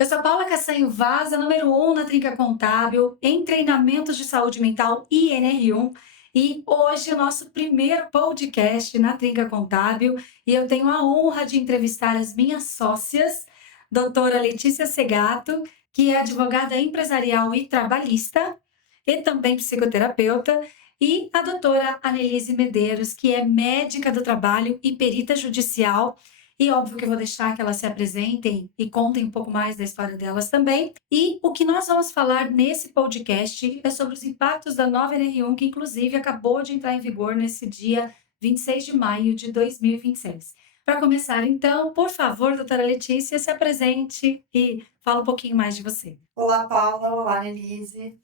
Eu sou Paula Cassanho Vaz, a número 1 na Trinca Contábil, em treinamentos de saúde mental e NR1. E hoje é o nosso primeiro podcast na Trinca Contábil. E eu tenho a honra de entrevistar as minhas sócias, doutora Letícia Segato, que é advogada empresarial e trabalhista, e também psicoterapeuta, e a doutora Anelise Medeiros, que é médica do trabalho e perita judicial. E óbvio que eu vou deixar que elas se apresentem e contem um pouco mais da história delas também. E o que nós vamos falar nesse podcast é sobre os impactos da nova NR1, que inclusive acabou de entrar em vigor nesse dia 26 de maio de 2026. Para começar, então, por favor, doutora Letícia, se apresente e fala um pouquinho mais de você. Olá, Paula. Olá, Elise.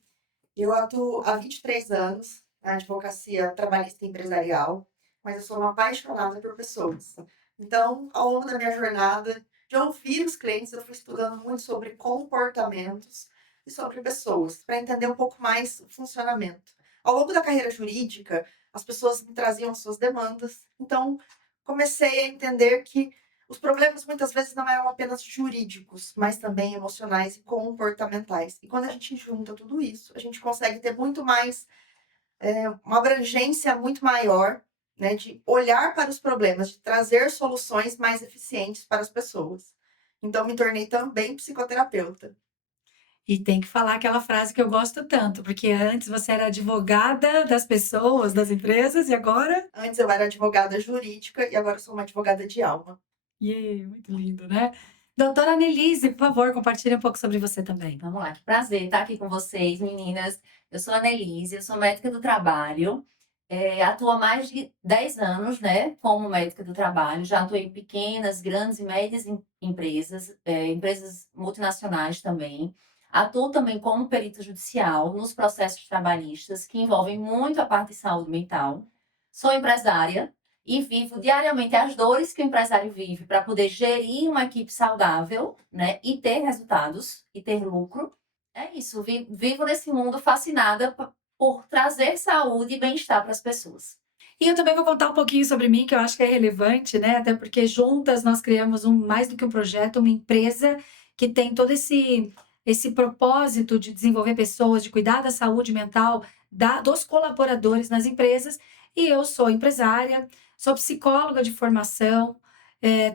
Eu atuo há 23 anos na advocacia trabalhista e empresarial, mas eu sou uma apaixonada por pessoas. Então, ao longo da minha jornada, de ouvir os clientes, eu fui estudando muito sobre comportamentos e sobre pessoas, para entender um pouco mais o funcionamento. Ao longo da carreira jurídica, as pessoas me traziam suas demandas, então comecei a entender que os problemas muitas vezes não eram apenas jurídicos, mas também emocionais e comportamentais. E quando a gente junta tudo isso, a gente consegue ter muito mais, uma abrangência muito maior, né, de olhar para os problemas, de trazer soluções mais eficientes para as pessoas. Então, me tornei também psicoterapeuta. E tem que falar aquela frase que eu gosto tanto, porque antes você era advogada das pessoas, das empresas, e agora? Antes eu era advogada jurídica e agora eu sou uma advogada de alma. Muito lindo, né? Doutora Annelise, por favor, compartilhe um pouco sobre você também. Vamos lá, que prazer estar aqui com vocês, meninas. Eu sou a Annelise, eu sou médica do trabalho, atuo há mais de 10 anos, né, como médica do trabalho. Já atuei em pequenas, grandes e médias empresas, empresas multinacionais também. Atuo também como perita judicial nos processos trabalhistas, que envolvem muito a parte de saúde mental. Sou empresária e vivo diariamente as dores que o empresário vive para poder gerir uma equipe saudável, né, e ter resultados e ter lucro. É isso, vivo nesse mundo fascinada por trazer saúde e bem-estar para as pessoas. E eu também vou contar um pouquinho sobre mim, que eu acho que é relevante, né? Até porque juntas nós criamos mais do que um projeto, uma empresa que tem todo esse propósito de desenvolver pessoas, de cuidar da saúde mental dos colaboradores nas empresas. E eu sou empresária, sou psicóloga de formação,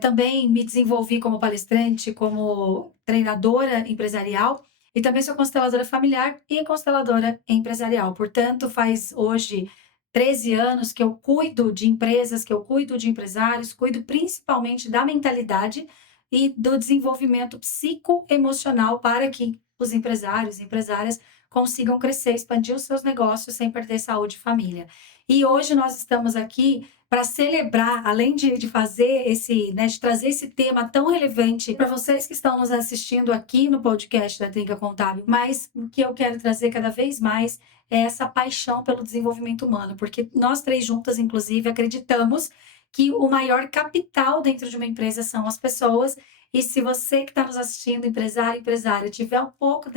também me desenvolvi como palestrante, como treinadora empresarial, e também sou consteladora familiar e consteladora empresarial. Portanto, faz hoje 13 anos que eu cuido de empresas, que eu cuido de empresários, cuido principalmente da mentalidade e do desenvolvimento psicoemocional para que os empresários e empresárias consigam crescer, expandir os seus negócios sem perder saúde e família. E hoje nós estamos aqui para celebrar, além de fazer de trazer esse tema tão relevante para vocês que estão nos assistindo aqui no podcast da Trinca Contábil, mas o que eu quero trazer cada vez mais é essa paixão pelo desenvolvimento humano, porque nós três juntas, inclusive, acreditamos que o maior capital dentro de uma empresa são as pessoas, e se você que está nos assistindo, empresário, empresária, tiver um pouco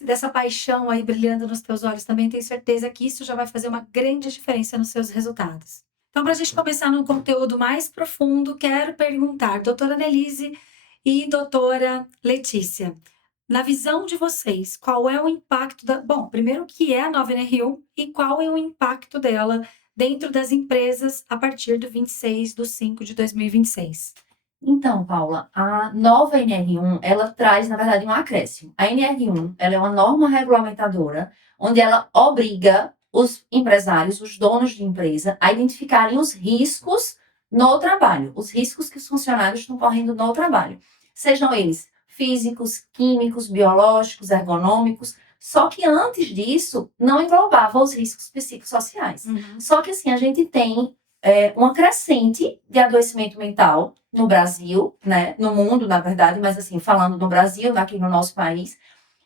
dessa paixão aí brilhando nos teus olhos, também tenho certeza que isso já vai fazer uma grande diferença nos seus resultados. Então, para a gente começar num conteúdo mais profundo, quero perguntar, doutora Annelise e doutora Letícia, na visão de vocês, qual é o impacto Bom, primeiro, o que é a nova NR1 e qual é o impacto dela dentro das empresas a partir do 26/5/2026? Então, Paula, a nova NR1, ela traz, na verdade, um acréscimo. A NR1, ela é uma norma regulamentadora, onde ela obriga os empresários, os donos de empresa, a identificarem os riscos no trabalho, os riscos que os funcionários estão correndo no trabalho. Sejam eles físicos, químicos, biológicos, ergonômicos, só que antes disso, não englobava os riscos psicossociais. Só que, assim, a gente tem uma crescente de adoecimento mental no Brasil, né, no mundo, na verdade, mas assim, falando no Brasil, aqui no nosso país,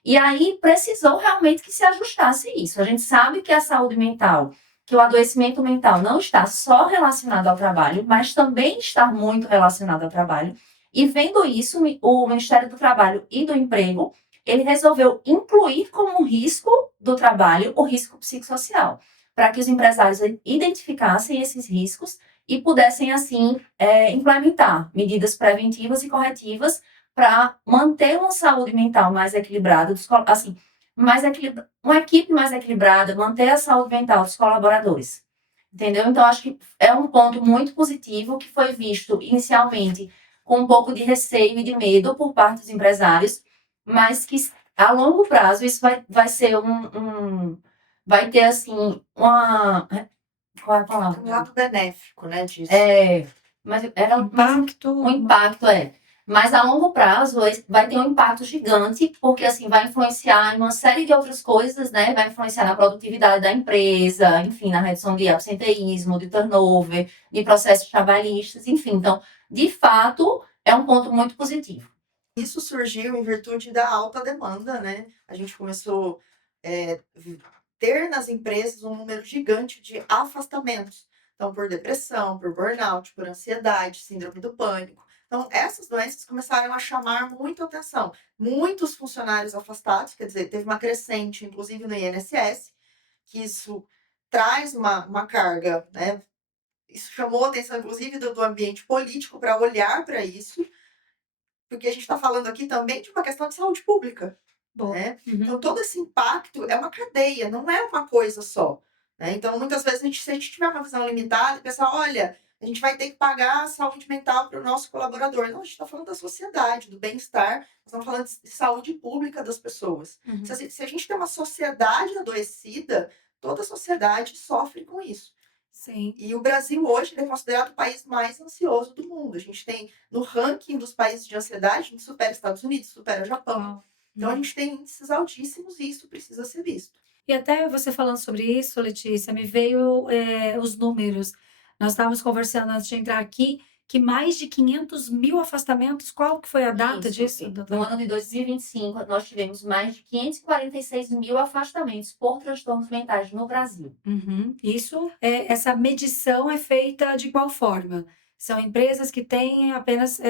e aí precisou realmente que se ajustasse isso. A gente sabe que a saúde mental, que o adoecimento mental não está só relacionado ao trabalho, mas também está muito relacionado ao trabalho, e vendo isso, o Ministério do Trabalho e do Emprego, ele resolveu incluir como risco do trabalho o risco psicossocial, para que os empresários identificassem esses riscos e pudessem, assim, implementar medidas preventivas e corretivas para manter uma saúde mental mais equilibrada, assim, uma equipe mais equilibrada, manter a saúde mental dos colaboradores. Entendeu? Então, acho que é um ponto muito positivo que foi visto inicialmente com um pouco de receio e de medo por parte dos empresários, mas que a longo prazo isso vai ser vai ter assim qual é a palavra? Um lado benéfico, né, disso. Mas era Impacto. um impacto mas a longo prazo vai ter um impacto gigante, porque assim vai influenciar em uma série de outras coisas, né? Vai influenciar na produtividade da empresa, enfim, na redução de absenteísmo, de turnover, de processos trabalhistas, enfim. Então, de fato, é um ponto muito positivo. Isso surgiu em virtude da alta demanda, né? A gente começou ter nas empresas um número gigante de afastamentos. Então, por depressão, por burnout, por ansiedade, síndrome do pânico. Então, essas doenças começaram a chamar muito atenção. Muitos funcionários afastados, quer dizer, teve uma crescente, inclusive no INSS, que isso traz uma carga, né? Isso chamou a atenção, inclusive, do ambiente político para olhar para isso, porque a gente está falando aqui também de uma questão de saúde pública. Né? Então, todo esse impacto é uma cadeia, não é uma coisa só. Né? Então, muitas vezes, se a gente tiver uma visão limitada, pensar, olha, a gente vai ter que pagar a saúde mental para o nosso colaborador. Não, a gente está falando da sociedade, do bem-estar, nós estamos falando de saúde pública das pessoas. Se a gente tem uma sociedade adoecida, toda a sociedade sofre com isso. Sim. E o Brasil hoje é considerado o país mais ansioso do mundo. A gente tem, no ranking dos países de ansiedade, a gente supera Estados Unidos, supera Japão. Então, a gente tem índices altíssimos e isso precisa ser visto. E até você falando sobre isso, Letícia, me veio os números. Nós estávamos conversando antes de entrar aqui que mais de 500 mil afastamentos, qual que foi a data disso? No ano de 2025, nós tivemos mais de 546 mil afastamentos por transtornos mentais no Brasil. Isso, essa medição é feita de qual forma? São empresas que têm apenas,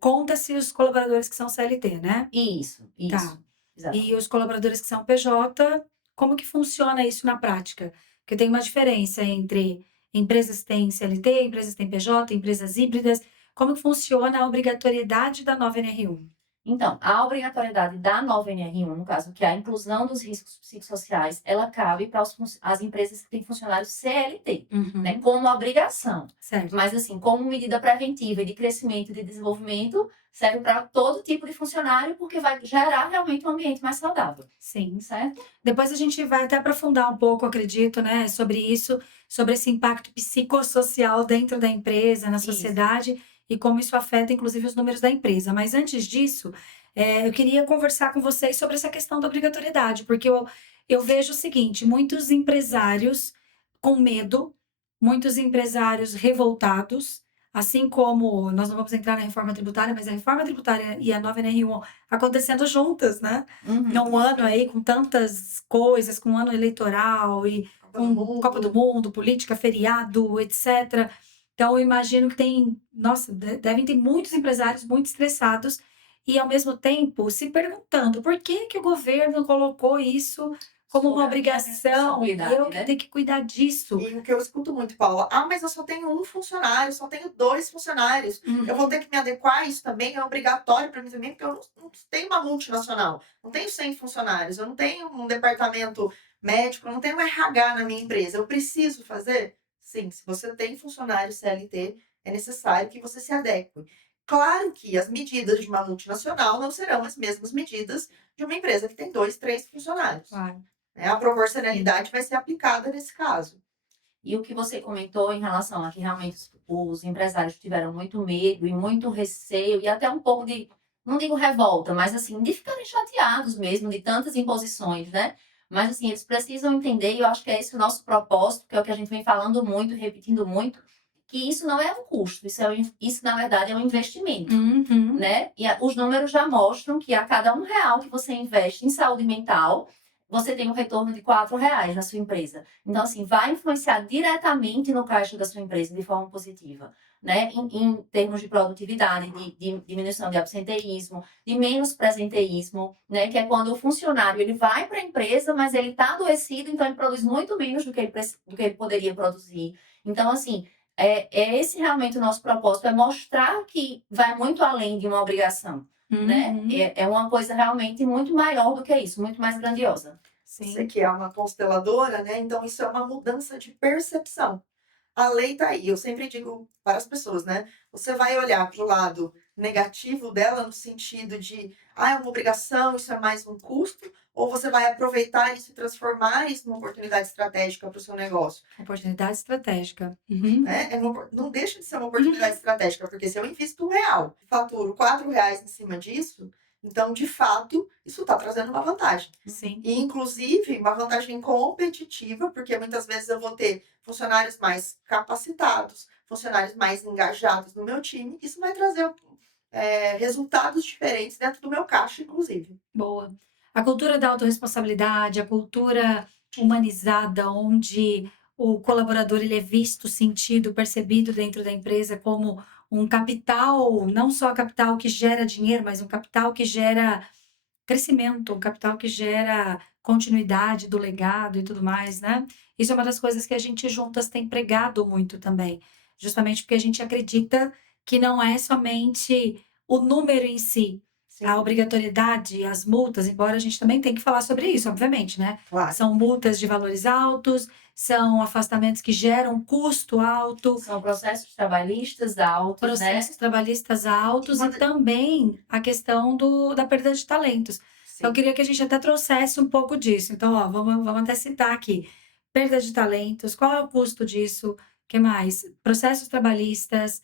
conta-se os colaboradores que são CLT, né? Isso. Tá. Exatamente. E os colaboradores que são PJ, como que funciona isso na prática? Porque tem uma diferença entre empresas que têm CLT, empresas que têm PJ, empresas híbridas. Como que funciona a obrigatoriedade da nova NR1? Então, a obrigatoriedade da nova NR1, no caso, que é a inclusão dos riscos psicossociais, ela cabe para as empresas que têm funcionários CLT, né, como obrigação. Certo. Mas, assim, como medida preventiva e de crescimento e de desenvolvimento, serve para todo tipo de funcionário, porque vai gerar realmente um ambiente mais saudável. Sim. Certo? Depois a gente vai até aprofundar um pouco, acredito, né, sobre isso, sobre esse impacto psicossocial dentro da empresa, na sociedade, e como isso afeta, inclusive, os números da empresa. Mas antes disso, eu queria conversar com vocês sobre essa questão da obrigatoriedade, porque eu vejo o seguinte: muitos empresários com medo, muitos empresários revoltados, assim como nós não vamos entrar na reforma tributária, mas a reforma tributária e a nova NR1 acontecendo juntas, né? Num ano aí com tantas coisas, com um ano eleitoral e com Copa do Mundo, política, feriado, etc. Então, eu imagino que devem ter muitos empresários muito estressados e, ao mesmo tempo, se perguntando por que que o governo colocou isso como uma obrigação, eu que tenho que cuidar disso. E o que eu escuto muito, Paula, mas eu só tenho um funcionário, só tenho 2 funcionários. Eu vou ter que me adequar a isso também, é obrigatório para mim também, porque eu não tenho uma multinacional, não tenho 100 funcionários, eu não tenho um departamento médico, eu não tenho um RH na minha empresa, eu preciso fazer? Sim, se você tem funcionário CLT, é necessário que você se adeque. Claro que as medidas de uma multinacional não serão as mesmas medidas de uma empresa que tem 2, 3 funcionários. Claro. A proporcionalidade vai ser aplicada nesse caso. E o que você comentou em relação a que realmente os empresários tiveram muito medo e muito receio e até um pouco de, não digo revolta, mas assim, de ficarem chateados mesmo de tantas imposições, né? Mas assim, eles precisam entender, e eu acho que é esse o nosso propósito, que é o que a gente vem falando muito, repetindo muito, que isso não é um custo, isso na verdade é um investimento, né? E os números já mostram que a cada R$1 que você investe em saúde mental, você tem um retorno de R$4 na sua empresa. Então, assim, vai influenciar diretamente no caixa da sua empresa de forma positiva, né? Em termos de produtividade, de diminuição de absenteísmo, de menos presenteísmo, né? Que é quando o funcionário ele vai para a empresa, mas ele está adoecido, então ele produz muito menos do que ele poderia produzir. Então, assim, é esse realmente o nosso propósito, é mostrar que vai muito além de uma obrigação. né? Uhum. É uma coisa realmente muito maior do que isso, muito mais grandiosa. Você Sim. que é uma consteladora, né? Então isso é uma mudança de percepção. A lei tá aí. Eu sempre digo para as pessoas, né? Você vai olhar para o lado negativo dela no sentido de, é uma obrigação, isso é mais um custo, ou você vai aproveitar isso e transformar isso numa oportunidade estratégica para o seu negócio, Oportunidade estratégica. Uhum. né? Não deixa de ser uma oportunidade estratégica, porque se eu invisto R$ 1, faturo R$ 4 em cima disso, então, de fato, isso está trazendo uma vantagem. Sim. E, inclusive, uma vantagem competitiva, porque muitas vezes eu vou ter funcionários mais capacitados, funcionários mais engajados no meu time. Isso vai trazer resultados diferentes dentro do meu caixa, inclusive. Boa. A cultura da autorresponsabilidade, a cultura humanizada, onde o colaborador ele é visto, sentido, percebido dentro da empresa como um capital, não só capital que gera dinheiro, mas um capital que gera crescimento, um capital que gera continuidade do legado e tudo mais, né? Isso é uma das coisas que a gente juntas tem pregado muito também, justamente porque a gente acredita que não é somente o número em si, a Sim, obrigatoriedade, as multas, embora a gente também tem que falar sobre isso, obviamente, né? claro. São multas de valores altos, são afastamentos que geram custo alto, São processos trabalhistas altos, né? processos trabalhistas altos Uma e da- também a questão da perda de talentos. Então, eu Sim. queria que a gente até trouxesse um pouco disso. Então, ó, vamos até citar aqui. Perda de talentos, qual é o custo disso? O que mais? Processos trabalhistas,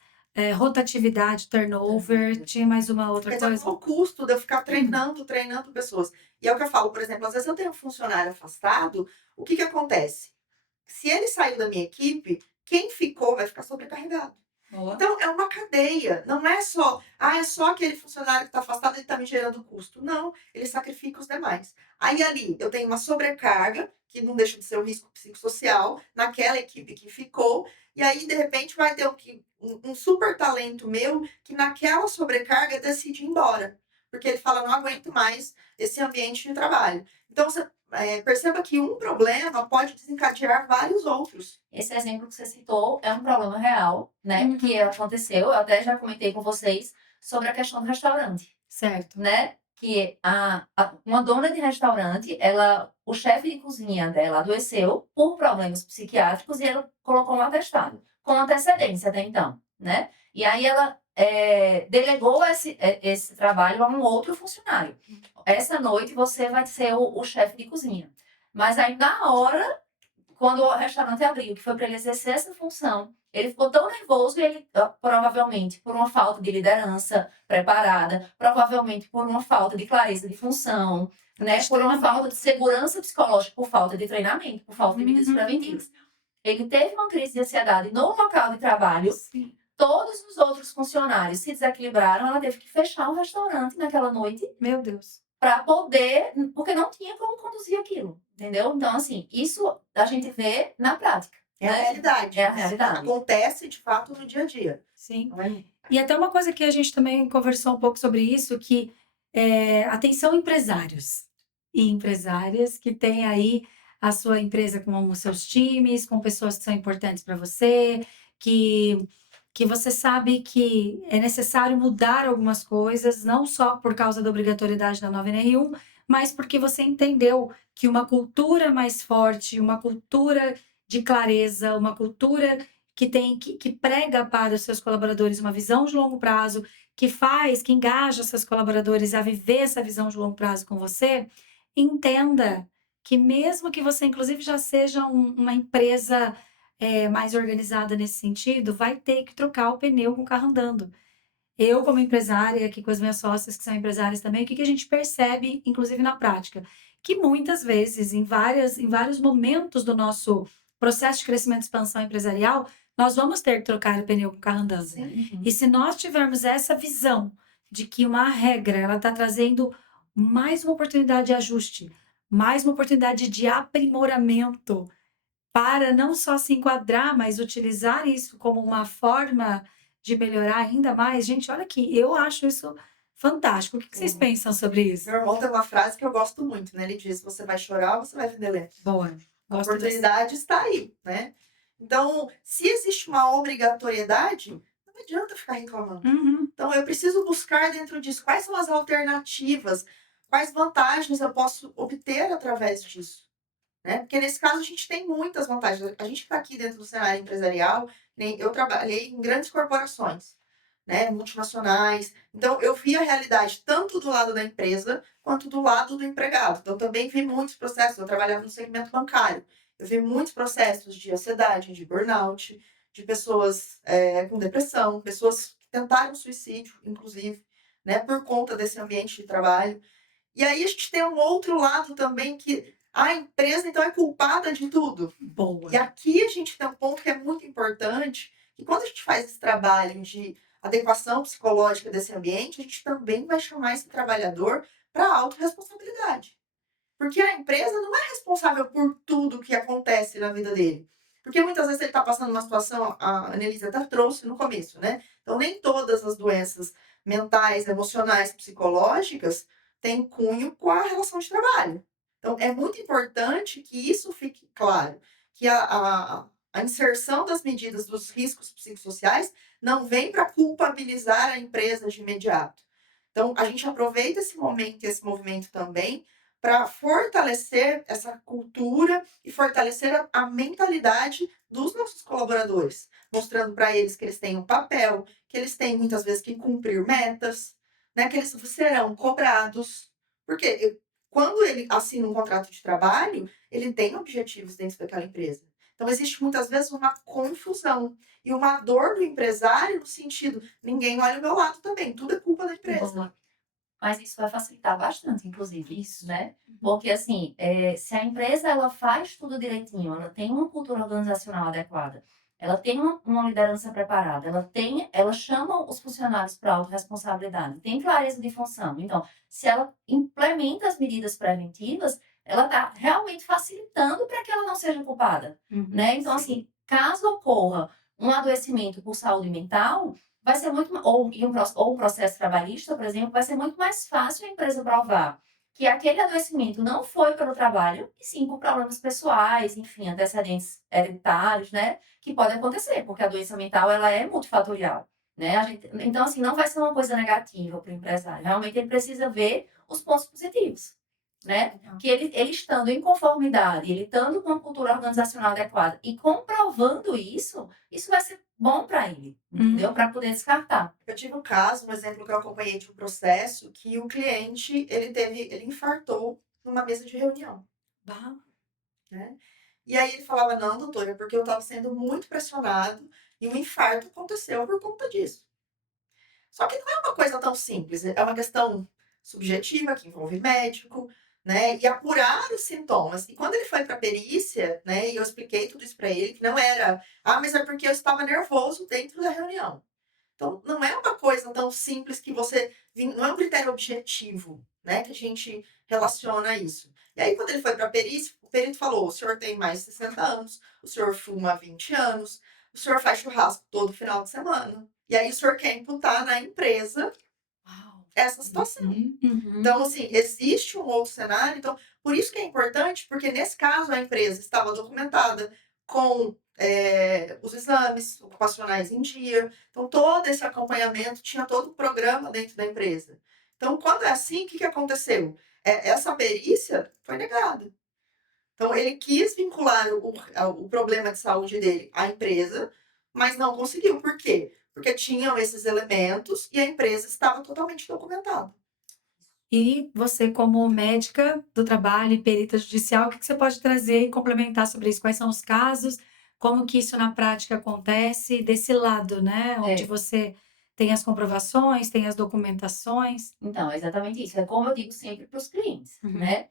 rotatividade, turnover, tinha mais uma outra Quer dizer, coisa? qual o custo de eu ficar treinando pessoas? E é o que eu falo, por exemplo, às vezes eu tenho um funcionário afastado, o que que acontece? Se ele saiu da minha equipe, quem ficou vai ficar sobrecarregado. Boa. Então, é uma cadeia. Não é só, é só aquele funcionário que está afastado, ele está me gerando custo. Não, ele sacrifica os demais. Aí ali, eu tenho uma sobrecarga, que não deixa de ser um risco psicossocial, naquela equipe que ficou, e aí, de repente, vai ter um super talento meu que naquela sobrecarga decide ir embora. Porque ele fala, não aguento mais esse ambiente de trabalho. Então, você perceba que um problema pode desencadear vários outros. Esse exemplo que você citou é um problema real, né? Que aconteceu, eu até já comentei com vocês sobre a questão do restaurante, Certo. né? Que uma dona de restaurante, o chefe de cozinha dela adoeceu por problemas psiquiátricos e ela colocou um atestado, com antecedência até então, né? E aí ela delegou esse trabalho a um outro funcionário. Essa noite você vai ser o chefe de cozinha. Mas aí na hora quando o restaurante abriu, que foi para ele exercer essa função, ele ficou tão nervoso e ele, provavelmente, por uma falta de liderança preparada, provavelmente por uma falta de clareza de função, né, por uma falta de segurança psicológica, por falta de treinamento, por falta de medidas preventivas. Ele teve uma crise de ansiedade no local de trabalho, Sim. todos os outros funcionários se desequilibraram, ela teve que fechar o restaurante naquela noite Meu Deus. para poder, porque não tinha como conduzir aquilo, entendeu? Então, assim, isso a gente vê na prática. É a né? realidade. É a realidade. Acontece, de fato, no dia a dia. Sim. Não é? E até uma coisa que a gente também conversou um pouco sobre isso, que atenção empresários e empresárias que têm aí a sua empresa com os seus times, com pessoas que são importantes para você, que, que você sabe que é necessário mudar algumas coisas, não só por causa da obrigatoriedade da nova NR1, mas porque você entendeu que uma cultura mais forte, uma cultura de clareza, uma cultura que prega para os seus colaboradores uma visão de longo prazo, que engaja seus colaboradores a viver essa visão de longo prazo com você, entenda que mesmo que você, inclusive, já seja uma empresa mais organizada nesse sentido, vai ter que trocar o pneu com o carro andando. Eu, como empresária, aqui com as minhas sócias que são empresárias também, o que a gente percebe, inclusive na prática? Que muitas vezes, em vários momentos do nosso processo de crescimento e expansão empresarial, nós vamos ter que trocar o pneu com o carro andando. Sim. E se nós tivermos essa visão de que uma regra ela está trazendo mais uma oportunidade de ajuste, mais uma oportunidade de aprimoramento, para não só se enquadrar, mas utilizar isso como uma forma de melhorar ainda mais. Gente, olha aqui, eu acho isso fantástico. O que vocês pensam sobre isso? Meu irmão tem uma frase que eu gosto muito, né? Ele diz: você vai chorar ou você vai vender lenço? Boa. A Gosto dessa. oportunidade está aí, né? Então, se existe uma obrigatoriedade, não não adianta ficar reclamando. Uhum. Então, eu preciso buscar dentro disso quais são as alternativas, quais vantagens eu posso obter através disso, né? Porque nesse caso a gente tem muitas vantagens. A gente está aqui dentro do cenário empresarial, eu trabalhei em grandes corporações, né, multinacionais. Então, eu vi a realidade tanto do lado da empresa quanto do lado do empregado. Então, também vi muitos processos. Eu trabalhava no segmento bancário. Eu vi muitos processos de ansiedade, de burnout, de pessoas com depressão, pessoas que tentaram suicídio, inclusive, né, por conta desse ambiente de trabalho. E aí a gente tem um outro lado também que a empresa, então, é culpada de tudo. Boa. E aqui a gente tem um ponto que é muito importante, que quando a gente faz esse trabalho de adequação psicológica desse ambiente, a gente também vai chamar esse trabalhador para a autorresponsabilidade. Porque a empresa não é responsável por tudo que acontece na vida dele. Porque muitas vezes ele está passando uma situação, a Annelise até trouxe no começo, né? Então, nem todas as doenças mentais, emocionais, psicológicas têm cunho com a relação de trabalho. Então, é muito importante que isso fique claro, que a inserção das medidas dos riscos psicossociais não vem para culpabilizar a empresa de imediato. Então, a gente aproveita esse momento e esse movimento também para fortalecer essa cultura e fortalecer a mentalidade dos nossos colaboradores, mostrando para eles que eles têm um papel, que eles têm muitas vezes que cumprir metas, né, que eles serão cobrados. Porque quando ele assina um contrato de trabalho, ele tem objetivos dentro daquela empresa. Então, existe muitas vezes uma confusão e uma dor do empresário no sentido, ninguém olha o meu lado também, tudo é culpa da empresa. Boa. Mas isso vai facilitar bastante, inclusive, Isso. né? Porque, assim, se a empresa ela faz tudo direitinho, ela tem uma cultura organizacional adequada, ela tem uma liderança preparada, ela chama os funcionários para autorresponsabilidade, tem clareza de função. Então, se ela implementa as medidas preventivas, ela está realmente facilitando para que ela não seja culpada, né? Então, assim, caso ocorra um adoecimento por saúde mental, vai ser muito, ou um processo trabalhista, por exemplo, vai ser muito mais fácil a empresa provar que aquele adoecimento não foi pelo trabalho, e sim por problemas pessoais, enfim, antecedentes hereditários, né, que podem acontecer, porque a doença mental, ela é multifatorial, né, então, assim, não vai ser uma coisa negativa para o empresário, realmente ele precisa ver os pontos positivos, né, que ele estando em conformidade, ele estando com uma cultura organizacional adequada e comprovando isso vai ser bom para ele, entendeu? Para poder descartar. Eu tive um caso, um exemplo que eu acompanhei de um processo, que o cliente, ele infartou numa mesa de reunião, Bah. né? E aí ele falava, não, doutora, porque eu estava sendo muito pressionado e o infarto aconteceu por conta disso. Só que não é uma coisa tão simples, é uma questão subjetiva que envolve médico, né? E apurar os sintomas. E quando ele foi para a perícia, né? E eu expliquei tudo isso para ele, que não era, mas é porque eu estava nervoso dentro da reunião. Então, não é uma coisa tão simples que não é um critério objetivo, né? Que a gente relaciona isso. E aí, quando ele foi para a perícia, o perito falou: o senhor tem mais de 60 anos, o senhor fuma há 20 anos, o senhor faz churrasco todo final de semana. E aí, o senhor quer imputar na empresa essa situação. Uhum. Então, assim, existe um outro cenário. Então, por isso que é importante, porque nesse caso a empresa estava documentada com os exames ocupacionais em dia. Então, todo esse acompanhamento tinha todo o programa dentro da empresa. Então, quando é assim, o que aconteceu? Essa perícia foi negada. Então, ele quis vincular o problema de saúde dele à empresa, mas não conseguiu. Por quê? Porque tinham esses elementos e a empresa estava totalmente documentada. E você, como médica do trabalho e perita judicial, o que você pode trazer e complementar sobre isso? Quais são os casos? Como que isso na prática acontece desse lado, né? Onde você tem as comprovações, tem as documentações. Então, é exatamente isso. É como eu digo sempre para os clientes, Uhum. né?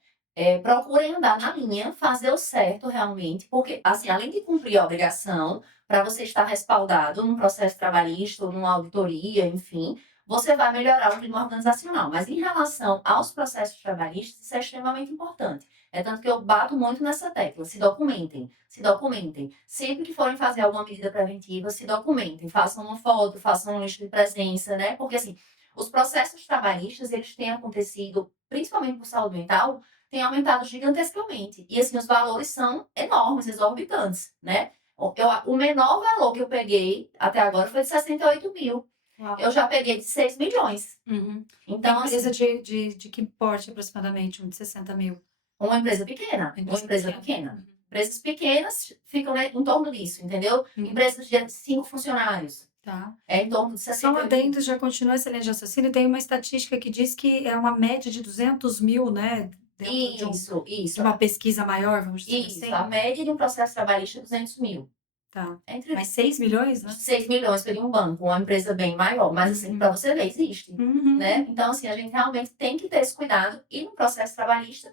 Procurem andar na linha, fazer o certo realmente, porque, assim, além de cumprir a obrigação, para você estar respaldado num processo trabalhista ou numa auditoria, enfim, você vai melhorar o clima organizacional. Mas em relação aos processos trabalhistas, isso é extremamente importante. É tanto que eu bato muito nessa tecla. Se documentem, se documentem. Sempre que forem fazer alguma medida preventiva, se documentem. Façam uma foto, façam uma lista de presença, né? Porque, assim, os processos trabalhistas, eles têm acontecido, principalmente por saúde mental, têm aumentado gigantescamente. E, assim, os valores são enormes, exorbitantes, né? O menor valor que eu peguei até agora foi de 68 mil. Uau. Eu já peguei de 6 milhões. Uhum. Então, Empresa assim, de que porte aproximadamente? Um de 60 mil. uma empresa pequena. Uma empresa pequena. Uhum. Empresas pequenas ficam, né, em torno disso, entendeu? Uhum. Empresas de 5 funcionários. Tá. É em torno de Só um 68 mil. adendo, já continua essa linha de raciocínio. Tem uma estatística que diz que é uma média de 200 mil, né? Dentro de Isso. uma pesquisa maior, vamos dizer Isso. assim. A média de um processo trabalhista é 200 mil. Tá. Entre Mas 6 milhões, né? 6 milhões seria um banco, uma empresa bem maior. Mas, assim, para você ver, existe. Uhum. Né? Então, assim, a gente realmente tem que ter esse cuidado. E no processo trabalhista,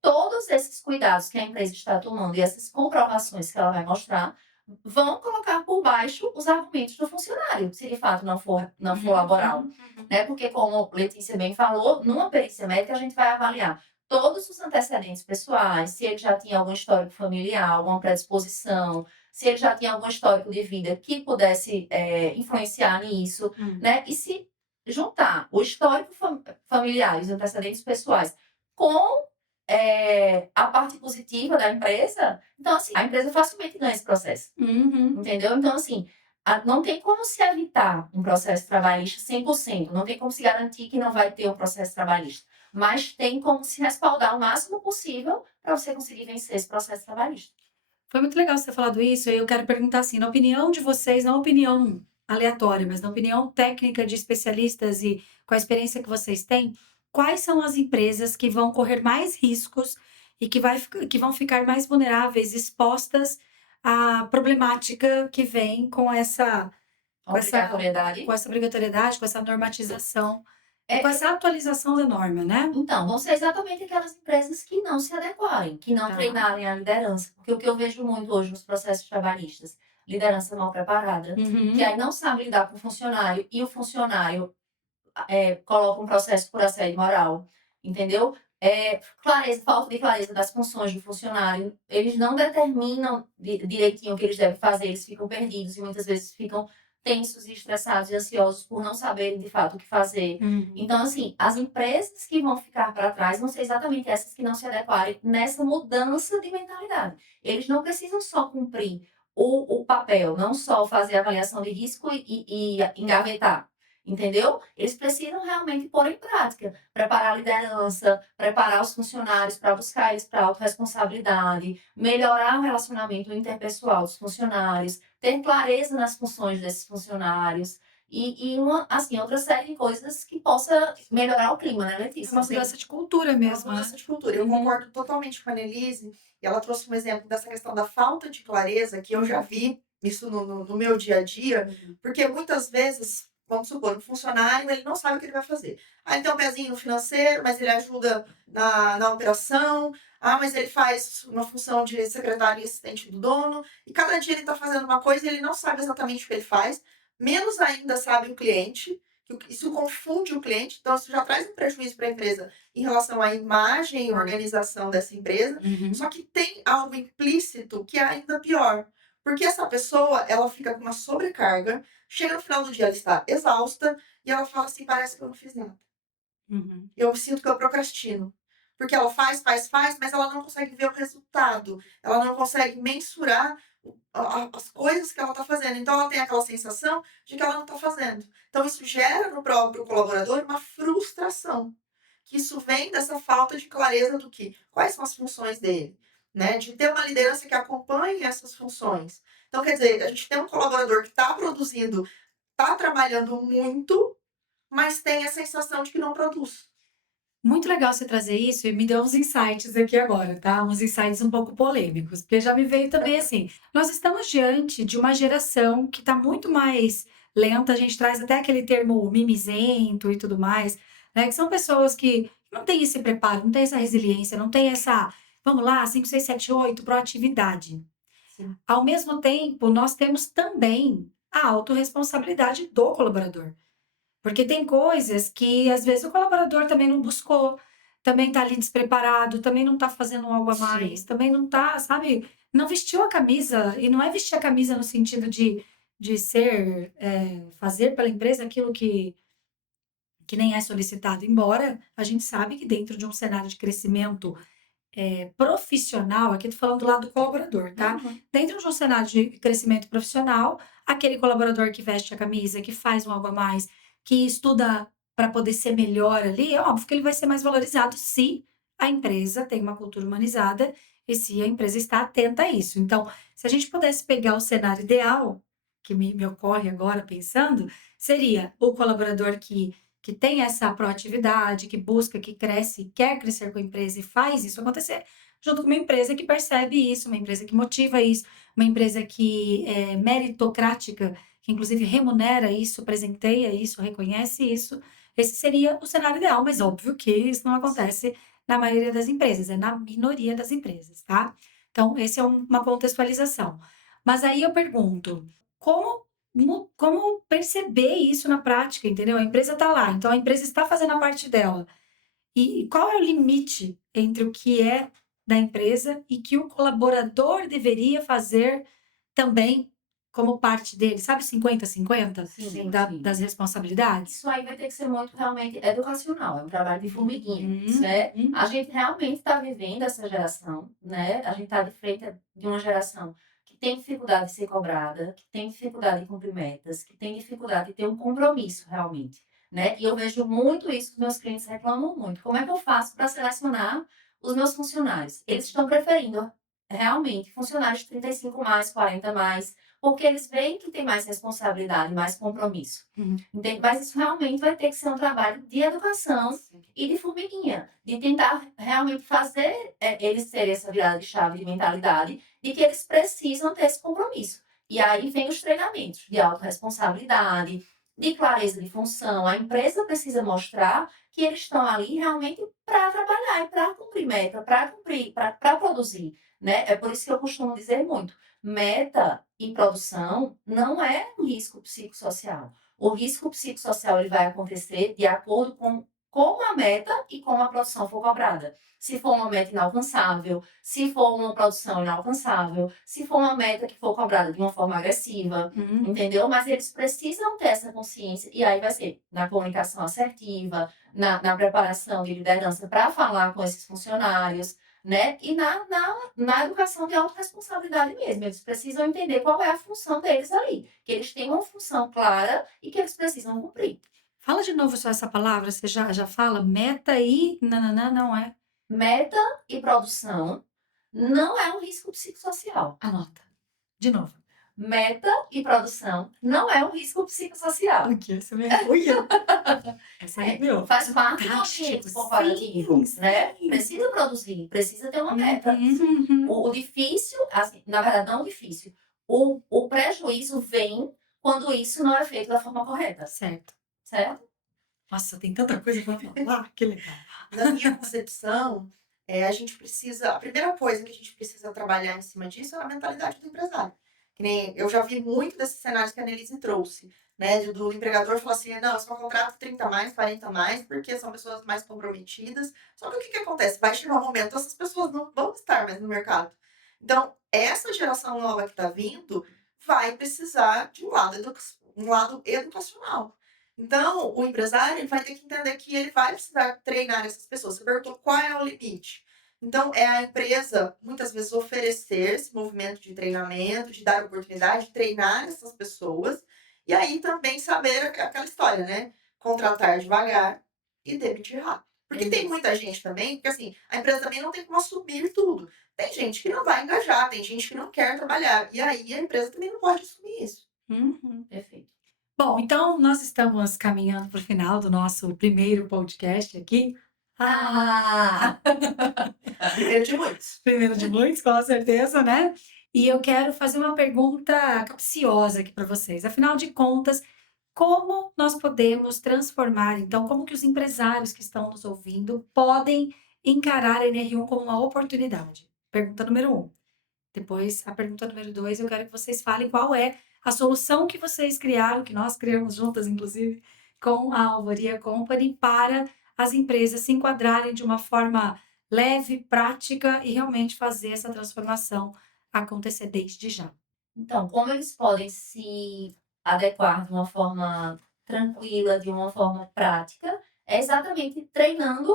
todos esses cuidados que a empresa está tomando e essas comprovações que ela vai mostrar vão colocar por baixo os argumentos do funcionário, se de fato não for laboral. Né? Porque, como Letícia bem falou, numa perícia médica a gente vai avaliar todos os antecedentes pessoais, se ele já tinha algum histórico familiar, alguma predisposição, se ele já tinha algum histórico de vida que pudesse influenciar nisso, né? E se juntar o histórico familiar e os antecedentes pessoais com a parte positiva da empresa, então, assim, a empresa facilmente ganha esse processo. Uhum. Entendeu? Então, assim, não tem como se evitar um processo trabalhista 100%, não tem como se garantir que não vai ter um processo trabalhista, mas tem como se respaldar o máximo possível para você conseguir vencer esse processo trabalhista. Foi muito legal você ter falado isso. E eu quero perguntar assim, na opinião de vocês, não opinião aleatória, mas na opinião técnica de especialistas e com a experiência que vocês têm, quais são as empresas que vão correr mais riscos e que vão ficar mais vulneráveis, expostas à problemática que vem com essa Obrigatoriedade. obrigatoriedade, com essa normatização, É, com essa atualização da norma, né? Então, vão ser exatamente aquelas empresas que não se adequarem, que não Tá. treinarem a liderança. Porque o que eu vejo muito hoje nos processos trabalhistas, liderança mal preparada, Uhum. que aí não sabe lidar com o funcionário e o funcionário coloca um processo por assédio moral, entendeu? Falta de clareza das funções do funcionário, eles não determinam direitinho o que eles devem fazer, eles ficam perdidos e muitas vezes ficam tensos e estressados e ansiosos por não saberem de fato o que fazer. Uhum. Então, assim, as empresas que vão ficar para trás vão ser exatamente essas que não se adequarem nessa mudança de mentalidade. Eles não precisam só cumprir o papel, não só fazer avaliação de risco e engavetar. Entendeu? Eles precisam realmente pôr em prática, preparar a liderança, preparar os funcionários para buscar eles para a autorresponsabilidade, melhorar o relacionamento interpessoal dos funcionários, ter clareza nas funções desses funcionários e assim, outra série de coisas que possa melhorar o clima, né, É Letícia? uma mudança de cultura mesmo, Uma né? mudança de cultura. Eu concordo totalmente com a Annelise. E ela trouxe um exemplo dessa questão da falta de clareza, que eu já vi isso no meu dia a dia, porque muitas vezes, vamos supor, um funcionário, ele não sabe o que ele vai fazer. Ah, ele tem um pezinho no financeiro, mas ele ajuda na operação. Ah, mas ele faz uma função de secretário e assistente do dono. E cada dia ele está fazendo uma coisa e ele não sabe exatamente o que ele faz. Menos ainda sabe o cliente. Isso confunde o cliente, então isso já traz um prejuízo para a empresa em relação à imagem e organização dessa empresa. Uhum. Só que tem algo implícito que é ainda pior, porque essa pessoa, ela fica com uma sobrecarga, chega no final do dia, ela está exausta e ela fala assim, parece que eu não fiz nada. Uhum. Eu sinto que eu procrastino. Porque ela faz, mas ela não consegue ver o resultado. Ela não consegue mensurar as coisas que ela está fazendo. Então, ela tem aquela sensação de que ela não está fazendo. Então, isso gera no próprio colaborador uma frustração. Que isso vem dessa falta de clareza do que, quais são as funções dele. Né? De ter uma liderança que acompanhe essas funções. Então, quer dizer, a gente tem um colaborador que está produzindo, está trabalhando muito, mas tem a sensação de que não produz. Muito legal você trazer isso e me deu uns insights aqui agora, tá? Uns insights um pouco polêmicos, porque já me veio também assim. Nós estamos diante de uma geração que está muito mais lenta, a gente traz até aquele termo mimizento e tudo mais, né? Que são pessoas que não têm esse preparo, não têm essa resiliência, não têm essa, vamos lá, 5, 6, 7, 8, proatividade. Sim. Ao mesmo tempo, nós temos também a autorresponsabilidade do colaborador. Porque tem coisas que às vezes o colaborador também não buscou, também está ali despreparado, também não está fazendo algo a mais, Sim. também não está, sabe, não vestiu a camisa, e não é vestir a camisa no sentido de ser, fazer pela empresa aquilo que nem é solicitado, embora a gente sabe que dentro de um cenário de crescimento profissional, aqui tô falando do lado do colaborador, tá? Dentro de um cenário de crescimento profissional, aquele colaborador que veste a camisa, que faz um algo a mais, que estuda para poder ser melhor ali, é óbvio que ele vai ser mais valorizado se a empresa tem uma cultura humanizada e se a empresa está atenta a isso. Então, se a gente pudesse pegar o cenário ideal, que me ocorre agora pensando, seria o colaborador que tem essa proatividade, que busca, que cresce, quer crescer com a empresa e faz isso acontecer, junto com uma empresa que percebe isso, uma empresa que motiva isso, uma empresa que é meritocrática, que inclusive remunera isso, presenteia isso, reconhece isso. Esse seria o cenário ideal, mas óbvio que isso não acontece na maioria das empresas, é na minoria das empresas, tá? Então, esse é uma contextualização. Mas aí eu pergunto, como como perceber isso na prática, entendeu? A empresa está lá, então a empresa está fazendo a parte dela. E qual é o limite entre o que é da empresa e que o colaborador deveria fazer também como parte dele? Sabe 50-50 Sim, sim. das responsabilidades? Isso aí vai ter que ser muito realmente educacional, é um trabalho de formiguinha, Uhum, né? uhum. A gente realmente está vivendo essa geração, né? A gente está de frente de uma geração que tem dificuldade de ser cobrada, que tem dificuldade de cumprir metas, que tem dificuldade de ter um compromisso realmente, né? E eu vejo muito isso que meus clientes reclamam muito. Como é que eu faço para selecionar os meus funcionários? Eles estão preferindo realmente funcionários de 35 mais, 40 mais, porque eles veem que tem mais responsabilidade, mais compromisso. Uhum. Entende? Mas isso realmente vai ter que ser um trabalho de educação e de formiguinha, de tentar realmente fazer eles terem essa virada de chave de mentalidade de que eles precisam ter esse compromisso. E aí vem os treinamentos de autorresponsabilidade, de clareza de função. A empresa precisa mostrar que eles estão ali realmente para trabalhar e para cumprir meta, para cumprir, para produzir. Né? É por isso que eu costumo dizer muito: meta e produção não é um risco psicossocial. O risco psicossocial ele vai acontecer de acordo com como a meta e como a produção for cobrada. Se for uma meta inalcançável, se for uma produção inalcançável, se for uma meta que for cobrada de uma forma agressiva, Uhum. entendeu? Mas eles precisam ter essa consciência, e aí vai ser na comunicação assertiva, na preparação de liderança para falar com esses funcionários, né? E na educação de autorresponsabilidade mesmo. Eles precisam entender qual é a função deles ali, que eles têm uma função clara e que eles precisam cumprir. Fala de novo só essa palavra, você já fala meta e nananã, não é? Meta e produção não é um risco psicossocial. Anota. De novo. Meta e produção não é um risco psicossocial. Aqui, essa me arrepiou. Essa arrepiou. Faz parte do Fantástico, ambiente corporativo, né? Precisa produzir, precisa ter uma meta. Uhum. O difícil, assim, na verdade, não o difícil, o prejuízo vem quando isso não é feito da forma correta, Certo. certo? Nossa, tem tanta coisa pra falar, que legal. Na minha concepção, a gente precisa. A primeira coisa que a gente precisa trabalhar em cima disso é a mentalidade do empresário. Que nem eu já vi muito desses cenários que a Annelise trouxe, né? Do empregador falar assim: não, eu só contrato 30 mais, 40 mais, porque são pessoas mais comprometidas. Só que o que acontece? Vai chegar um momento, essas pessoas não vão estar mais no mercado. Então, essa geração nova que está vindo vai precisar de um lado educacional. Então, o empresário ele vai ter que entender que ele vai precisar treinar essas pessoas. Você perguntou qual é o limite. Então, é a empresa, muitas vezes, oferecer esse movimento de treinamento, de dar oportunidade de treinar essas pessoas. E aí também saber aquela história, né? Contratar devagar e demitir rápido. Porque tem muita gente também, porque assim, a empresa também não tem como assumir tudo. Tem gente que não vai engajar, tem gente que não quer trabalhar. E aí a empresa também não pode assumir isso. Uhum. Perfeito. Bom, então nós estamos caminhando para o final do nosso primeiro podcast aqui. Primeiro de muitos. Primeiro de muitos, com certeza, né? E eu quero fazer uma pergunta capciosa aqui para vocês. Afinal de contas, como nós podemos transformar, então, como que os empresários que estão nos ouvindo podem encarar a NR1 como uma oportunidade? Pergunta número 1. Depois, a pergunta número 2, eu quero que vocês falem qual é a solução que vocês criaram, que nós criamos juntas, inclusive, com a Alvoria Company, para as empresas se enquadrarem de uma forma leve, prática e realmente fazer essa transformação acontecer desde já. Então, como eles podem se adequar de uma forma tranquila, de uma forma prática, é exatamente treinando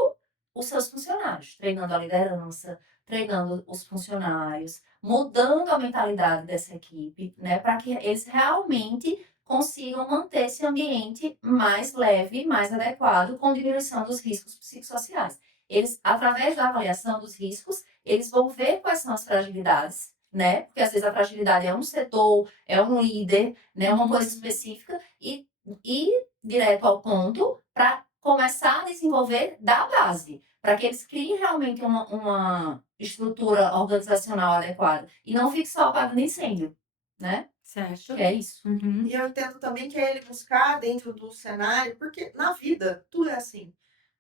os seus funcionários, treinando a liderança, treinando os funcionários, mudando a mentalidade dessa equipe, né, para que eles realmente consigam manter esse ambiente mais leve, mais adequado, com diminuição dos riscos psicossociais. Eles, através da avaliação dos riscos, eles vão ver quais são as fragilidades, né? Porque às vezes a fragilidade é um setor, é um líder, né? Uma coisa específica, e ir direto ao ponto para começar a desenvolver da base, para que eles criem realmente uma estrutura organizacional adequada e não fique só apagando incêndio, né? Certo. Que é isso. Uhum. E eu entendo também que é ele buscar dentro do cenário, porque na vida tudo é assim.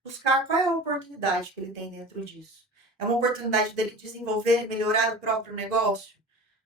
Buscar qual é a oportunidade que ele tem dentro disso. É uma oportunidade dele desenvolver e melhorar o próprio negócio,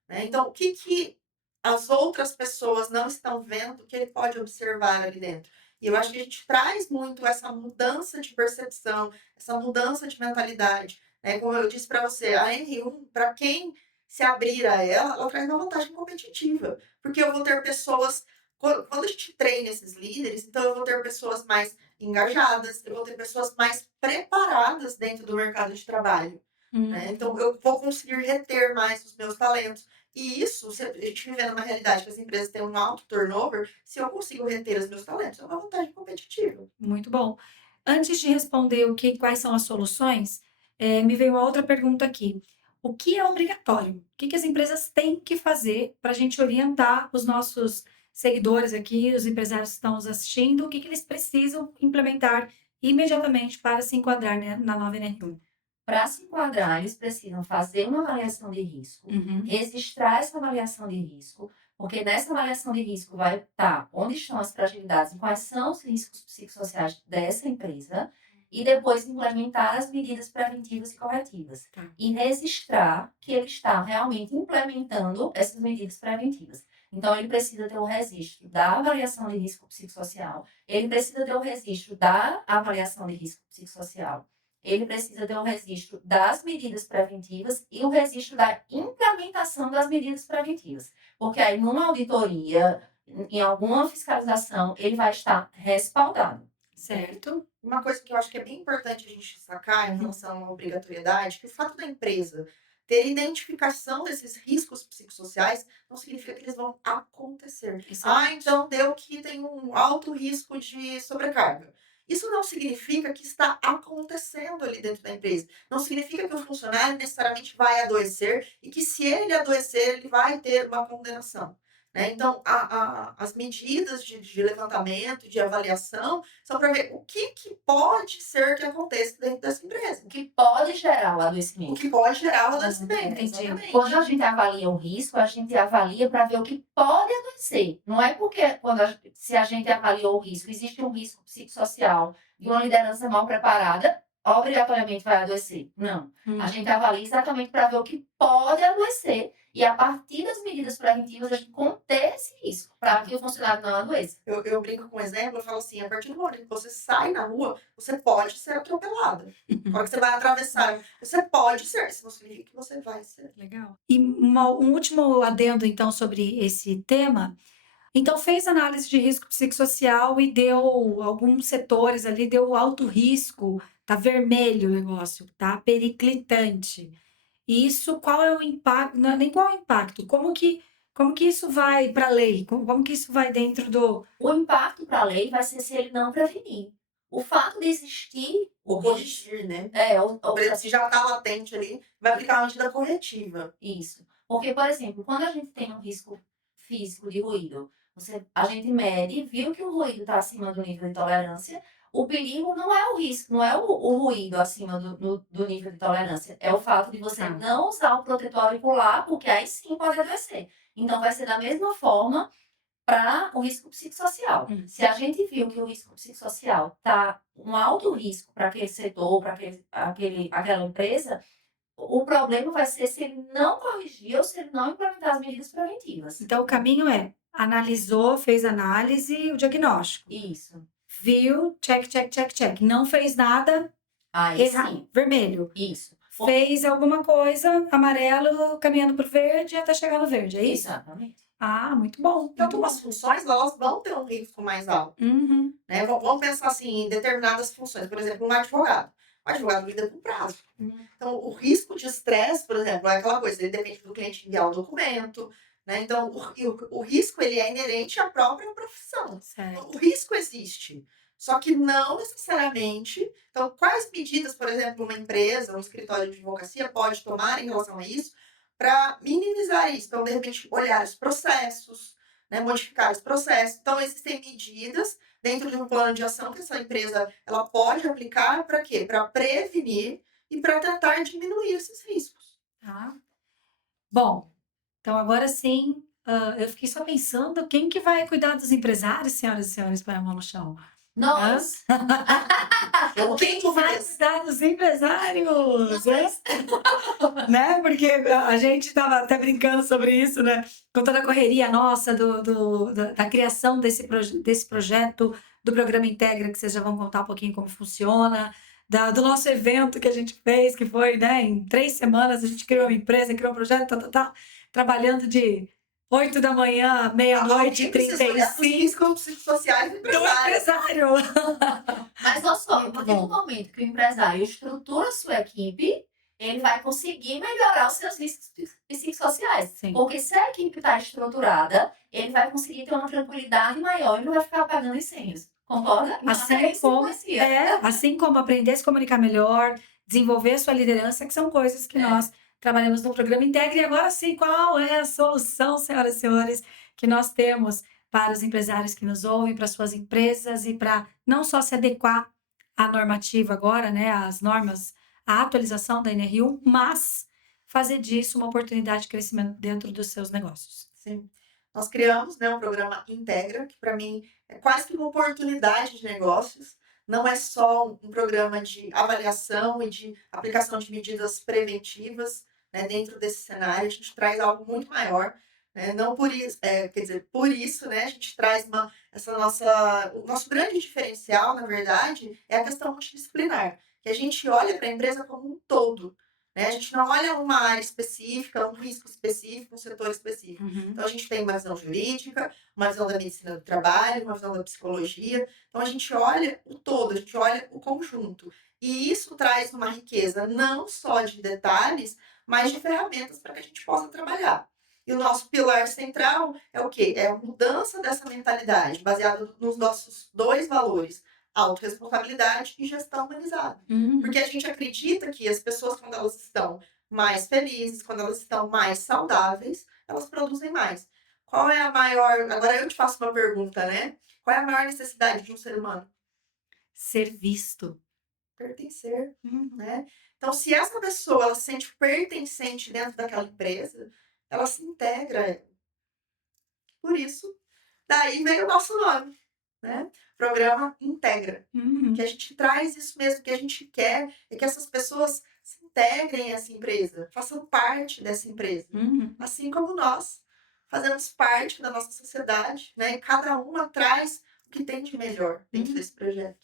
né? Então, o que que as outras pessoas não estão vendo que ele pode observar ali dentro? E eu acho que a gente traz muito essa mudança de percepção, essa mudança de mentalidade, né? Como eu disse para você, a R1, para quem se abrir a ela, ela traz uma vantagem competitiva, porque eu vou ter pessoas quando a gente treina esses líderes, então eu vou ter pessoas mais engajadas, eu vou ter pessoas mais preparadas dentro do mercado de trabalho, né? Então eu vou conseguir reter mais os meus talentos. E isso, se a gente viver numa realidade que as empresas têm um alto turnover, se eu consigo reter os meus talentos, é uma vantagem competitiva. Muito bom. Antes de responder quais são as soluções, me veio uma outra pergunta aqui. O que é obrigatório? O que que as empresas têm que fazer para a gente orientar os nossos seguidores aqui, os empresários que estão nos assistindo, o que que eles precisam implementar imediatamente para se enquadrar, né, na nova NR1? Para se enquadrar, eles precisam fazer uma avaliação de risco, Uhum. registrar essa avaliação de risco, porque nessa avaliação de risco vai estar onde estão as fragilidades e quais são os riscos psicossociais dessa empresa, e depois implementar as medidas preventivas e corretivas. Tá. E registrar que ele está realmente implementando essas medidas preventivas. Então, ele precisa ter o registro da avaliação de risco psicossocial, ele precisa ter o registro da avaliação de risco psicossocial, ele precisa ter um registro das medidas preventivas e o registro da implementação das medidas preventivas. Porque aí, numa auditoria, em alguma fiscalização, ele vai estar respaldado. Certo? Uma coisa que eu acho que é bem importante a gente destacar em relação à obrigatoriedade, que o fato da empresa ter identificação desses riscos psicossociais não significa que eles vão acontecer. Então deu que tem um alto risco de sobrecarga. Isso não significa que está acontecendo ali dentro da empresa. Não significa que o funcionário necessariamente vai adoecer e que se ele adoecer, ele vai ter uma condenação, né? Então, as medidas de levantamento, de avaliação, são para ver o que, que pode ser que aconteça dentro dessa empresa. O que pode gerar o O adoecimento. que pode gerar o adoecimento. Entendi. Exatamente. Quando a gente avalia o risco, a gente avalia para ver o que pode acontecer. Não é porque se a gente avaliou o risco, existe um risco psicossocial de uma liderança mal preparada, obrigatoriamente vai adoecer. Não. A gente avalia exatamente para ver o que pode adoecer e, a partir das medidas preventivas, a gente conter esse risco para que o funcionário não adoeça. Eu brinco com um exemplo, eu falo assim, a partir do momento que você sai na rua, você pode ser atropelada. Na hora que você vai atravessar, você pode ser, isso não significa que você vai ser. Legal. E um último adendo, então, sobre esse tema. Então, fez análise de risco psicossocial e deu alguns setores ali, deu alto risco, tá vermelho o negócio, tá periclitante. Isso, qual é o impacto? Não é nem qual é o impacto, como que isso vai para a lei? Como que isso vai dentro do. O impacto para a lei vai ser se ele não prevenir. O fato de existir Ou corrigir, né? Por exemplo, se já está latente ali, vai aplicar uma medida corretiva. Isso. Porque, por exemplo, quando a gente tem um risco físico de ruído, a gente mede, viu que o ruído está acima do nível de tolerância, o perigo não é o risco, não é o ruído acima do nível de tolerância, é o fato de você não usar o protetor auricular, porque aí sim pode adoecer. Então, vai ser da mesma forma para o risco psicossocial. Se a gente viu que o risco psicossocial está um alto risco para aquele setor, para aquela empresa, o problema vai ser se ele não corrigir ou se ele não implementar as medidas preventivas. Então, o caminho é analisou, fez análise, o diagnóstico. Isso. Viu, check, check, check, check. Não fez nada, Aí sim. vermelho. Isso. Fez alguma coisa, amarelo, caminhando para o verde até chegar no verde, é isso? Exatamente. Ah, muito bom. Então, algumas funções, elas vão ter um risco mais alto. Uhum. Né? Vamos pensar assim, em determinadas funções. Por exemplo, um advogado. O advogado lida com prazo. Então, o risco de estresse, por exemplo, é aquela coisa, ele depende do cliente enviar o documento, né? Então, o risco, ele é inerente à própria profissão. Então, Certo. o risco existe, só que não necessariamente. Então, quais medidas, por exemplo, uma empresa, um escritório de advocacia pode tomar em relação a isso para minimizar isso? Então, de repente, olhar os processos, né? Modificar os processos. Então, existem medidas dentro de um plano de ação que essa empresa ela pode aplicar para quê? Para prevenir e para tentar diminuir esses riscos. Tá. Bom, então agora sim, eu fiquei só pensando quem que vai cuidar dos empresários, senhoras e senhores, põe a mão no chão. Nós, Eu Quem tenho vai dúvidas. cuidar dos empresários? Né? Porque a gente estava até brincando sobre isso, né? Com toda a correria nossa da criação desse projeto, do programa Integra, que vocês já vão contar um pouquinho como funciona, do nosso evento que a gente fez, que foi, né, em 3 semanas, a gente criou uma empresa, criou um projeto, trabalhando de 8 da manhã à meia-noite e Alguém precisa olhar para os 35 riscos psicossociais do do empresário. empresário. mas olha só, a Muito partir do bom. momento que o empresário estrutura a sua equipe, ele vai conseguir melhorar os seus riscos psicossociais. Sim. Porque se a equipe está estruturada, ele vai conseguir ter uma tranquilidade maior e não vai ficar apagando incêndios. Concorda? Então, Assim até isso como, influencia. assim como aprender a se comunicar melhor, desenvolver a sua liderança, que são coisas que nós trabalhamos no programa Integre. E agora sim, qual é a solução, senhoras e senhores, que nós temos para os empresários que nos ouvem, para suas empresas e para não só se adequar à normativa agora, né, às normas, à atualização da NR1, mas fazer disso uma oportunidade de crescimento dentro dos seus negócios. Sim. Nós criamos, né, um programa Integra, que para mim é quase que uma oportunidade de negócios. Não é só um programa de avaliação e de aplicação de medidas preventivas, né, dentro desse cenário. A gente traz algo muito maior, né? Não por isso, quer dizer, por isso, né, a gente traz o nosso grande diferencial, na verdade, é a questão multidisciplinar, que a gente olha para a empresa como um todo. Né? A gente não olha uma área específica, um risco específico, um setor específico. Então, a gente tem uma visão jurídica, uma visão da medicina do trabalho, uma visão da psicologia. Então, a gente olha o todo, a gente olha o conjunto. E isso traz uma riqueza não só de detalhes, mas de ferramentas para que a gente possa trabalhar. E o nosso pilar central é o quê? É a mudança dessa mentalidade, baseado nos nossos 2 valores, autorresponsabilidade e gestão humanizada. Porque a gente acredita que as pessoas, quando elas estão mais felizes, quando elas estão mais saudáveis, elas produzem mais. Qual é a maior. Agora eu te faço uma pergunta, né? Qual é a maior necessidade de um ser humano? Ser visto. Pertencer, né? Então, se essa pessoa ela se sente pertencente dentro daquela empresa, ela se integra. Por isso, daí veio o nosso nome, né? Programa Integra. Que a gente traz isso mesmo, que a gente quer é que essas pessoas se integrem a essa empresa, façam parte dessa empresa. Assim como nós fazemos parte da nossa sociedade, né? E cada uma traz o que tem de melhor dentro desse projeto.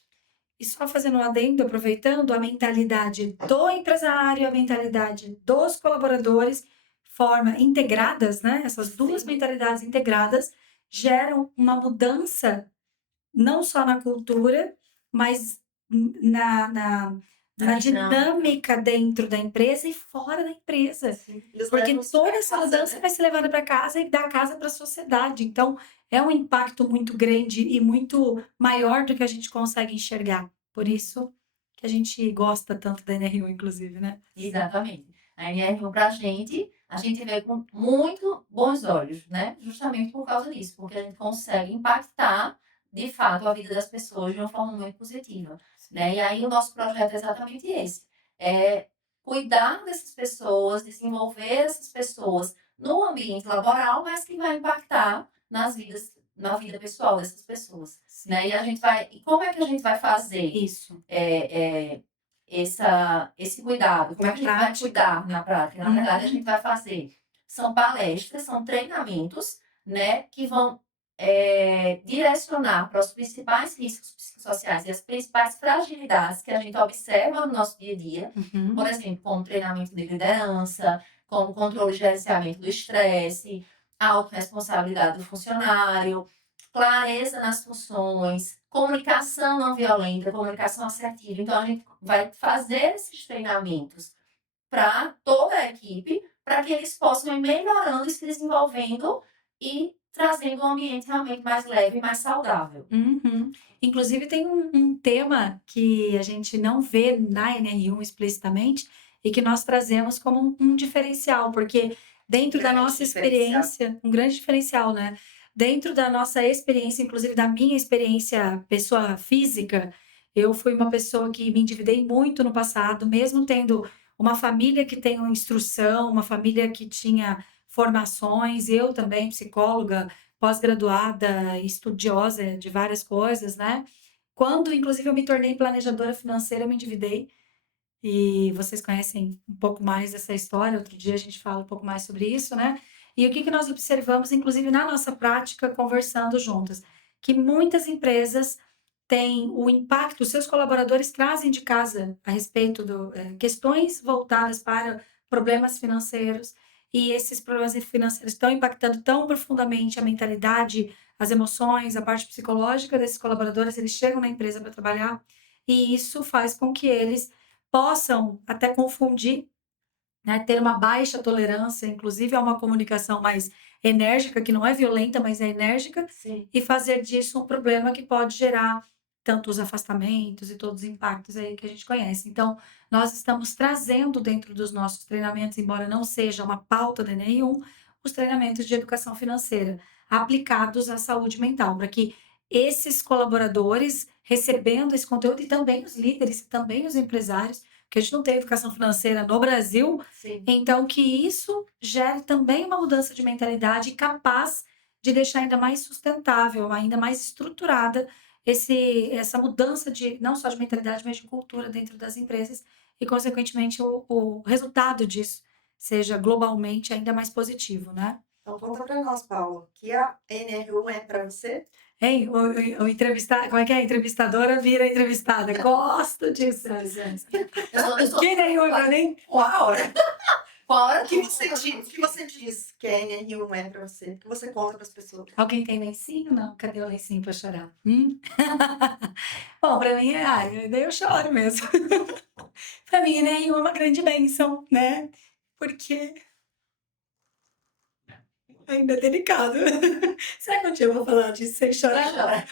E só fazendo um adendo, aproveitando a mentalidade do empresário, a mentalidade dos colaboradores, integradas, né? Essas duas Sim. mentalidades integradas geram uma mudança não só na cultura, mas na dinâmica dentro da empresa e fora da empresa. Sim. Eles Porque levam isso toda pra essa casa, mudança né? vai ser levada para casa e da casa para a sociedade. Então, é um impacto muito grande e muito maior do que a gente consegue enxergar. Por isso que a gente gosta tanto da NR1, inclusive, né? Exatamente. A NR1 pra a gente vê com muito bons olhos, né? Justamente por causa disso, porque a gente consegue impactar, de fato, a vida das pessoas de uma forma muito positiva, né? E aí o nosso projeto é exatamente esse, é cuidar dessas pessoas, desenvolver essas pessoas no ambiente laboral, mas que vai impactar na vida pessoal dessas pessoas, né? E como é que a gente vai fazer Isso. esse cuidado? Como é que a gente vai cuidar na prática? Na verdade, a gente vai fazer, são palestras, são treinamentos, né, que vão direcionar para os principais riscos psicossociais e as principais fragilidades que a gente observa no nosso dia a dia, por exemplo, como treinamento de liderança, como controle e gerenciamento do estresse, autorresponsabilidade do funcionário, clareza nas funções, comunicação não violenta, comunicação assertiva. Então, a gente vai fazer esses treinamentos para toda a equipe, para que eles possam ir melhorando e se desenvolvendo e trazendo um ambiente realmente mais leve e mais saudável. Uhum. Inclusive, tem um tema que a gente não vê na NR1 explicitamente e que nós trazemos como um diferencial, porque dentro da Grande nossa diferencial. experiência, um grande diferencial, né? Dentro da nossa experiência, inclusive da minha experiência pessoa física, eu fui uma pessoa que me endividei muito no passado, mesmo tendo uma família que tem uma instrução, uma família que tinha formações, eu também, psicóloga, pós-graduada, estudiosa de várias coisas, né? Quando, inclusive, eu me tornei planejadora financeira, eu me endividei. E vocês conhecem um pouco mais dessa história. Outro dia a gente fala um pouco mais sobre isso, né? E o que que nós observamos, inclusive na nossa prática, conversando juntas, que muitas empresas têm o impacto, os seus colaboradores trazem de casa a respeito do questões voltadas para problemas financeiros, e esses problemas financeiros estão impactando tão profundamente a mentalidade, as emoções, a parte psicológica desses colaboradores, eles chegam na empresa para trabalhar, e isso faz com que eles possam até confundir, né, ter uma baixa tolerância, inclusive a uma comunicação mais enérgica, que não é violenta, mas é enérgica, Sim. e fazer disso um problema que pode gerar tanto os afastamentos e todos os impactos aí que a gente conhece. Então, nós estamos trazendo dentro dos nossos treinamentos, embora não seja uma pauta de nenhum, os treinamentos de educação financeira aplicados à saúde mental, para que esses colaboradores recebendo esse conteúdo e também os líderes, e também os empresários, que a gente não tem educação financeira no Brasil, Sim. então que isso gere também uma mudança de mentalidade capaz de deixar ainda mais sustentável, ainda mais estruturada essa mudança de não só de mentalidade, mas de cultura dentro das empresas e, consequentemente, o resultado disso seja globalmente ainda mais positivo, né? Então conta para nós, Paulo, que a NR1 é para você? Hein? O entrevistado, como é que é? A entrevistadora vira entrevistada. Gosto disso. Eu sou Quem nem eu pra mim? com a hora. Com a hora O que você diz que a NR1 é para você? O que você conta para as pessoas? Alguém tem lencinho? Não. Cadê o lencinho pra chorar? Bom, pra mim daí eu choro mesmo. Pra mim, né, é uma grande bênção, né? Porque ainda é delicado. Será que um dia eu vou falar disso sem chorar?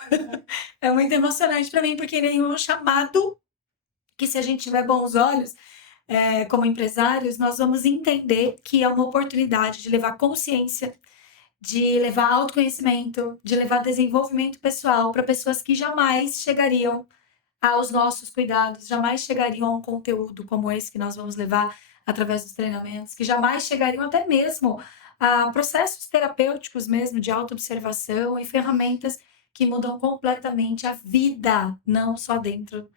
É muito emocionante pra mim, porque nenhum chamado que, se a gente tiver bons olhos, como empresários, nós vamos entender que é uma oportunidade de levar consciência, de levar autoconhecimento, de levar desenvolvimento pessoal para pessoas que jamais chegariam aos nossos cuidados, jamais chegariam a um conteúdo como esse que nós vamos levar através dos treinamentos, que jamais chegariam até mesmo a processos terapêuticos mesmo, de autoobservação e ferramentas que mudam completamente a vida, não só dentro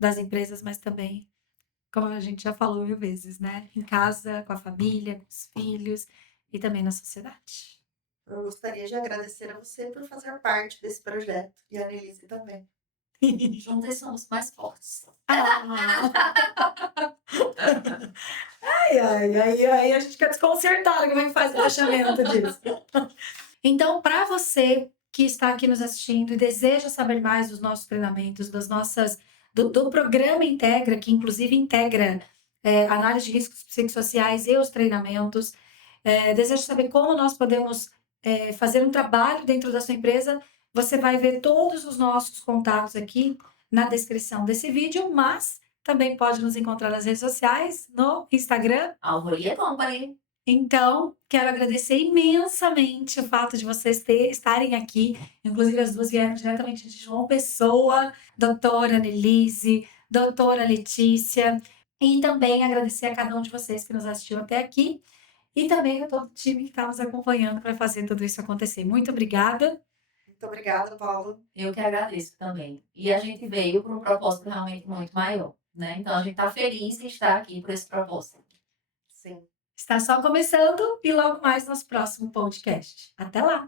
das empresas, mas também, como a gente já falou mil vezes, né? Em casa, com a família, com os filhos e também na sociedade. Eu gostaria de agradecer a você por fazer parte desse projeto e a Annelise também. Juntas somos mais fortes. Aí a gente fica desconcertada como é que faz o fechamento disso. Então, para você que está aqui nos assistindo e deseja saber mais dos nossos treinamentos, do programa Integra, que inclusive integra análise de riscos psicossociais e os treinamentos, deseja saber como nós podemos fazer um trabalho dentro da sua empresa, você vai ver todos os nossos contatos aqui na descrição desse vídeo, mas também pode nos encontrar nas redes sociais, no Instagram. Alvoria Company. Então, quero agradecer imensamente o fato de vocês estarem aqui. Inclusive, as duas vieram diretamente de João Pessoa, doutora Annelise, doutora Letícia. E também agradecer a cada um de vocês que nos assistiu até aqui. E também a todo o time que está nos acompanhando para fazer tudo isso acontecer. Muito obrigada. Muito obrigada, Paulo. Eu que agradeço também. E a gente veio por um propósito realmente muito maior, né? Então a gente está feliz de estar aqui por esse propósito. Sim. Está só começando e logo mais nosso próximo podcast. Até lá!